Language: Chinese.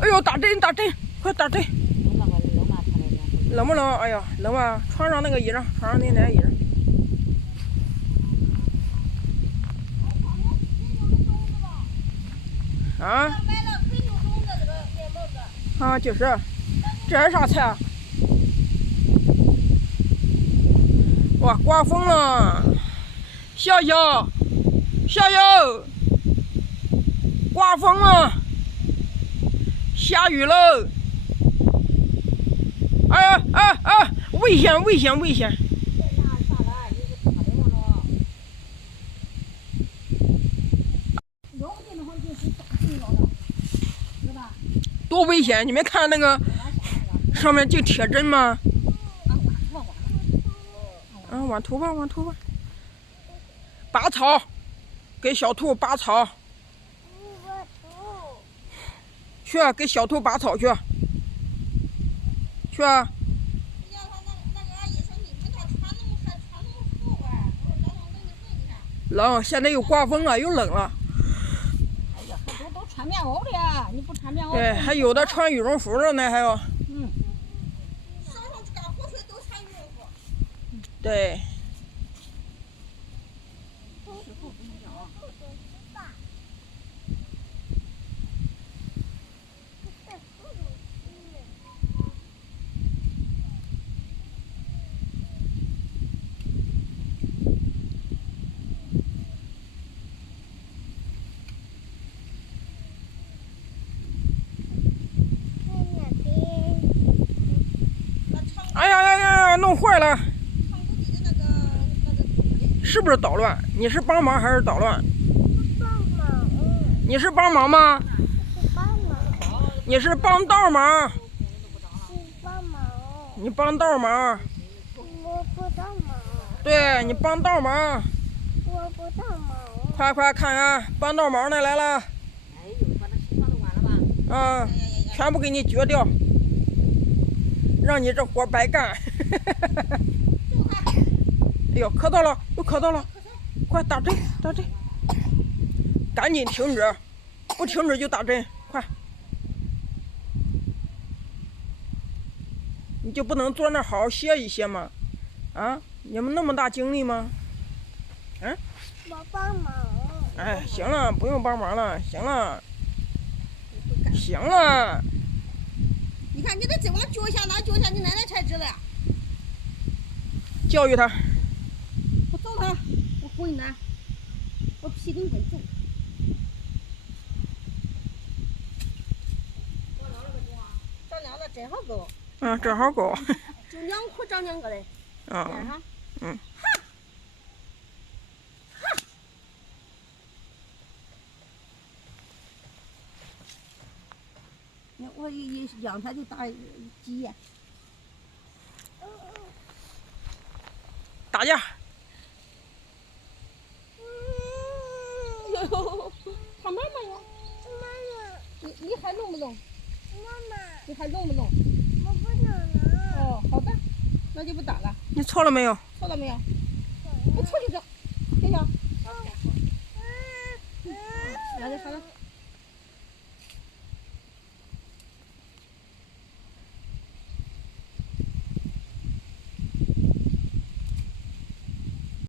哎呦，打针打针，快打针！冷不冷？哎呀，冷啊！穿上那个衣裳，穿上那男衣裳。啊？啊，就是。这是啥菜啊？哇，刮风了！笑笑，笑笑，刮风了，下雨了！哎呀哎哎，危险危险危险！多危险！你没看那个上面就铁针吗？啊，往头吧，往头吧。拔草，给小兔拔草。去，给小兔拔草去。去。冷，现在又刮风了，又冷了。哎呀，还都穿棉袄的呀！你不穿棉袄？对，还有的穿羽绒服了呢，还有。上干活去都穿羽绒服。对。哎呀呀呀！弄坏了。是不是捣乱？你是帮忙还是捣乱？帮忙。你是帮忙吗？是帮忙。你是帮倒忙。是帮忙。你帮倒忙。我不帮忙。对，你帮倒忙。我不帮忙。快快看看，帮倒忙的来了。哎呦，把那洗床都完了吧？啊，全部给你绝掉，让你这活白干。哎呦，磕到了，又磕到了，快打针打针，赶紧停止，不停止就打针，快！你就不能坐那好好歇一歇吗？啊，你们那么大精力吗？嗯？我帮忙。哎，行了，不用帮忙了，行了，行了。你看你这往脚下拿脚下，你奶奶才知道呀。教育他。我揍他，我滚他，我屁滚滚揍。长两个真好高。嗯，正好高。就两裤长两个嘞。啊。嗯。我一让他就打鸡。打架。哟，他妈妈呀！妈妈。你还弄不弄？妈妈。你还弄不弄？我不能了。哦，好的，那就不打了。你错了没有？错了没有？不错就行，行不行？那就好了。